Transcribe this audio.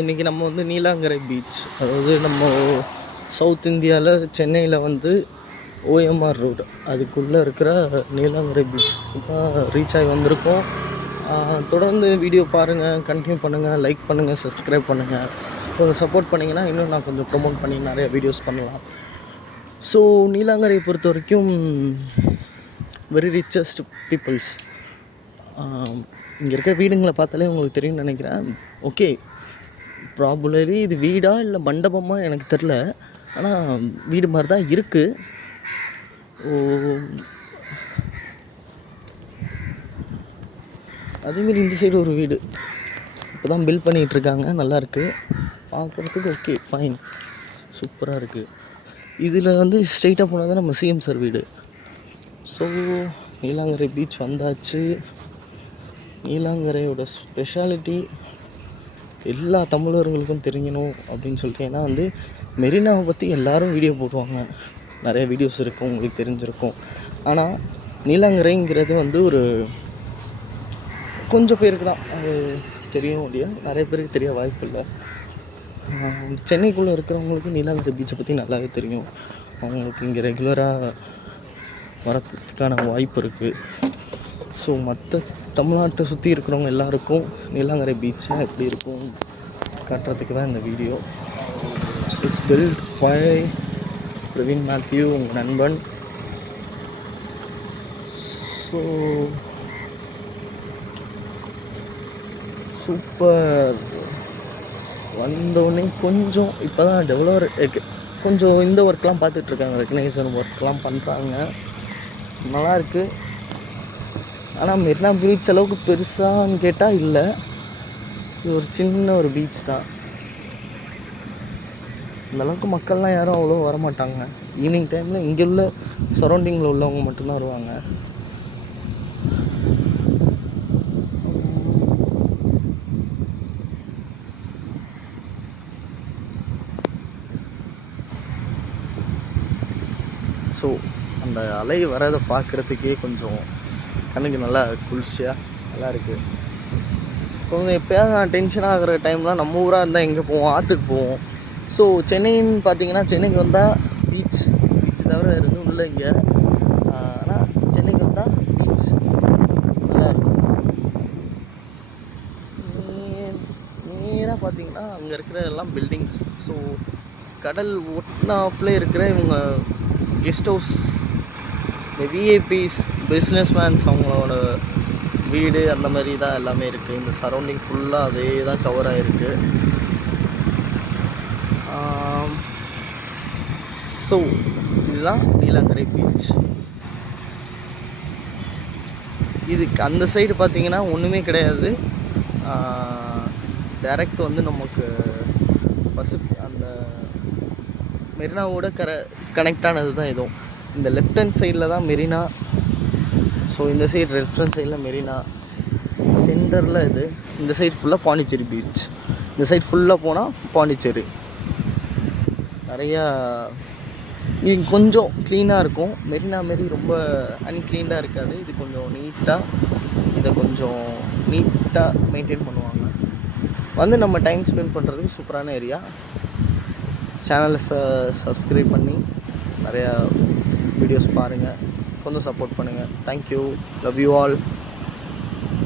இன்றைக்கி நம்ம வந்து நீலாங்கரை பீச், அதாவது நம்ம சவுத் இந்தியாவில் சென்னையில் வந்து ஓஎம்ஆர் ரோடு அதுக்குள்ளே இருக்கிற நீலாங்கரை பீச் தான் ரீச் ஆகி வந்திருக்கோம். தொடர்ந்து வீடியோ பாருங்கள், கண்டினியூ பண்ணுங்கள், லைக் பண்ணுங்கள், சப்ஸ்கிரைப் பண்ணுங்கள். கொஞ்சம் சப்போர்ட் பண்ணிங்கன்னா இன்னும் நான் கொஞ்சம் ப்ரொமோட் பண்ணி நிறைய வீடியோஸ் பண்ணலாம். ஸோ நீலாங்கரையை பொறுத்த வரைக்கும் வெரி ரிச்சஸ்ட் பீப்புள்ஸ். இங்கே இருக்கிற வீடுங்களை பார்த்தாலே உங்களுக்கு தெரியும்னு நினைக்கிறேன். ஓகே, ப்ராபுலரி இது வீடா இல்லை மண்டபமாக எனக்கு தெரில, ஆனால் வீடு மாதிரி தான் இருக்குது. அதேமாரி இந்த சைடு ஒரு வீடு இப்போ தான் பில்ட் பண்ணிகிட்ருக்காங்க, நல்லாயிருக்கு பார்க்குறதுக்கு. ஓகே, ஃபைன், சூப்பராக இருக்குது. இதில் வந்து ஸ்ட்ரெயிட்டாக போனால் தான் நம்ம சிஎம் சார் வீடு. ஸோ நீலாங்கரை பீச் வந்தாச்சு. நீலாங்கரையோட ஸ்பெஷாலிட்டி எல்லா தமிழர்களுக்கும் தெரியணும் அப்படின்னு சொல்லிட்டு, ஏன்னா வந்து மெரினாவை பற்றி எல்லோரும் வீடியோ போடுவாங்க, நிறைய வீடியோஸ் இருக்கும், உங்களுக்கு தெரிஞ்சிருக்கும். ஆனால் நீலாங்கரைங்கிறது வந்து ஒரு கொஞ்சம் பேருக்கு தான் அது தெரியும் இல்லையா, நிறைய பேருக்கு தெரிய வாய்ப்பு இல்லை. சென்னைக்குள்ளே இருக்கிறவங்களுக்கு நீலாங்கரை பீச்சை பற்றி நல்லாவே தெரியும். அவங்களுக்கு இங்கே ரெகுலராக வரத்துக்கான வாய்ப்பு இருக்குது. ஸோ மற்ற தமிழ்நாட்டை சுற்றி இருக்கிறவங்க எல்லாருக்கும் நீலாங்கரை பீச்னா எப்படி இருக்கும் காட்டுறதுக்கு தான் இந்த video. Is built by Praveen Mathew, உங்கள் நண்பன். So super. வந்தோடனே கொஞ்சம் இப்போ தான் டெவலப்பர் கொஞ்சம் இந்த ஒர்க்லாம் பார்த்துட்ருக்காங்க, ரெக்கக்னைசேஷன் ஒர்க்லாம் பண்ணுறாங்க, நல்லாயிருக்கு. ஆனால் மெரினா பீச் அளவுக்கு பெருசான்னு கேட்டால் இல்லை, இது ஒரு சின்ன ஒரு பீச் தான். அந்தளவுக்கு மக்கள்லாம் யாரும் அவ்வளோ வரமாட்டாங்க. ஈவினிங் டைமில் இங்கே உள்ள சரௌண்டிங்கில் உள்ளவங்க மட்டும்தான் வருவாங்க. ஸோ அந்த அலை வரதை பார்க்குறதுக்கே கொஞ்சம் கண்ணுக்கு நல்லா குளிர்ச்சியாக நல்லா இருக்குது. கொஞ்சம் எப்போயாவது நான் டென்ஷன் ஆகிற டைம்லாம் நம்ம ஊராக இருந்தால் எங்கே போவோம், ஆற்றுக்கு போவோம். ஸோ சென்னைன்னு பார்த்தீங்கன்னா, சென்னைக்கு வந்தால் பீச் தவிர வேறு எதுவும் இல்லை இங்கே. ஆனால் சென்னைக்கு வந்தால் பீச் நல்லாயிருக்கும். நேராக பார்த்தீங்கன்னா அங்கே இருக்கிற எல்லாம் பில்டிங்ஸ். ஸோ கடல் ஒட்டினாப்பில் இருக்கிற இவங்க கெஸ்ட் ஹவுஸ், இந்த விஐபிஸ், பிஸ்னஸ் மேன்ஸ் அவங்களோட வீடு, அந்த மாதிரி தான் எல்லாமே இருக்குது. இந்த சரௌண்டிங் ஃபுல்லாக அதே தான் கவர் ஆகிருக்கு. ஸோ இதுதான் நீலாங்கரை பீச். இதுக்கு அந்த சைடு பார்த்திங்கன்னா ஒன்றுமே கிடையாது. டைரக்ட் வந்து நமக்கு அந்த மெரினாவோட கனெக்ட் ஆனது தான் இதுவும். இந்த லெஃப்ட் ஹேண்ட் சைடில் தான் மெரினா. ஸோ இந்த சைடு லெஃப்ட் ஹேண்ட் சைடில் மெரினா, சென்டரில் இது. இந்த சைடு ஃபுல்லாக பாண்டிச்சேரி பீச். இந்த சைடு ஃபுல்லாக போனால் பாண்டிச்சேரி. நிறையா இது கொஞ்சம் க்ளீனாக இருக்கும். மெரினா மாரி ரொம்ப அன்க்ளீனாக இருக்காது. இது கொஞ்சம் நீட்டாக, இதை கொஞ்சம் நீட்டாக மெயின்டைன் பண்ணுவாங்க. வந்து நம்ம டைம் ஸ்பெண்ட் பண்ணுறதுக்கு சூப்பரான ஏரியா. சேனலை சப்ஸ்கிரைப் பண்ணி நிறையா வீடியோஸ் பாருங்கள், கொஞ்சம் சப்போர்ட் பண்ணுங்கள். Thank you, love you all.